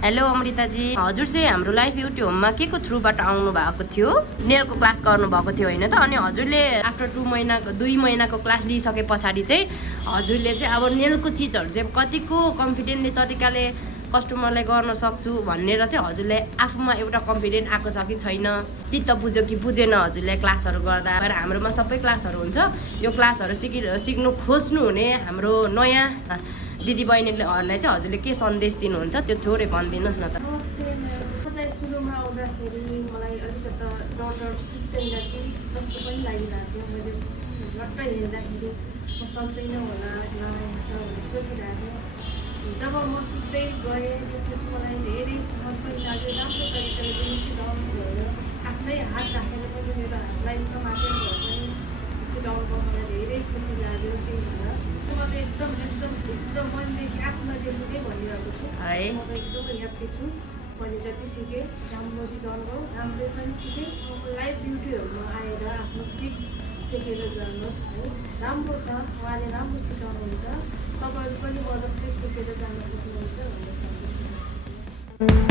Hello अमृताजी, हजुर चाहिँ हाम्रो लाइफ ब्युटी होममा के को थ्रुबाट आउनु भएको थियो? नेलको क्लास गर्नु भएको थियो होइन त? अनि हजुरले आफ्टर 2 महिनाको क्लास लिइसके पछाडि चाहिँ हजुरले चाहिँ अब नेलको चिजहरू चाहिँ कतिको कन्फिडेन्टली तरिकाले कस्टमरलाई गर्न सक्छु भनेर चाहिँ हजुरले आफूमा एउटा कन्फिडेन्ट आएको छ कि छैन, चित्त बुझ्यो कि बुझेन हजुरले क्लासहरू गर्दा? र हाम्रोमा सबै क्लासहरू हुन्छ। यो क्लासहरू सिक्नु खोज्नु हुने हाम्रो नयाँ दिदीबहिनीहरूलाई चाहिँ हजुरले के सन्देश दिनुहुन्छ त्यो थोरै भनिदिनुहोस् न त। नमस्ते म्याम, म चाहिँ सुरुमा आउँदाखेरि मलाई अलिकति डर सिक्दैन कि जस्तो पनि लागिरहेको थियो। मैले झट्ट हेर्दाखेरि म सक्दैन होला भनेर सोचिरहेको थिएँ। जब म सिक्दै गएँ त्यसपछि मलाई धेरै सहज पनि लाग्यो, राम्रो तरिकाले पनि सिकाउनु भयो। आफ्नै हात राखेर पनि मेरो हातलाई समातेर भए पनि सिकाउनु मलाई धेरै खुसी लाग्यो। त्यही भएर म त एकदम भित्र मनदेखि आफूलाई देख्नु नै भनिरहेको छु। म त एकदमै ह्याप्पी छु। मैले जति सिकेँ राम्रो सिकाउनु भयो, राम्रै पनि सिकेँ। लाइफ ब्युटीहरूमा आएर आफ्नो सिकेर जानुहोस् है, राम्रो छ। उहाँले राम्रो सिकाउनुहुन्छ, तपाईँहरू पनि म जस्तै सिकेर जान सक्नुहुन्छ भन्ने सन्देश दिन्छु।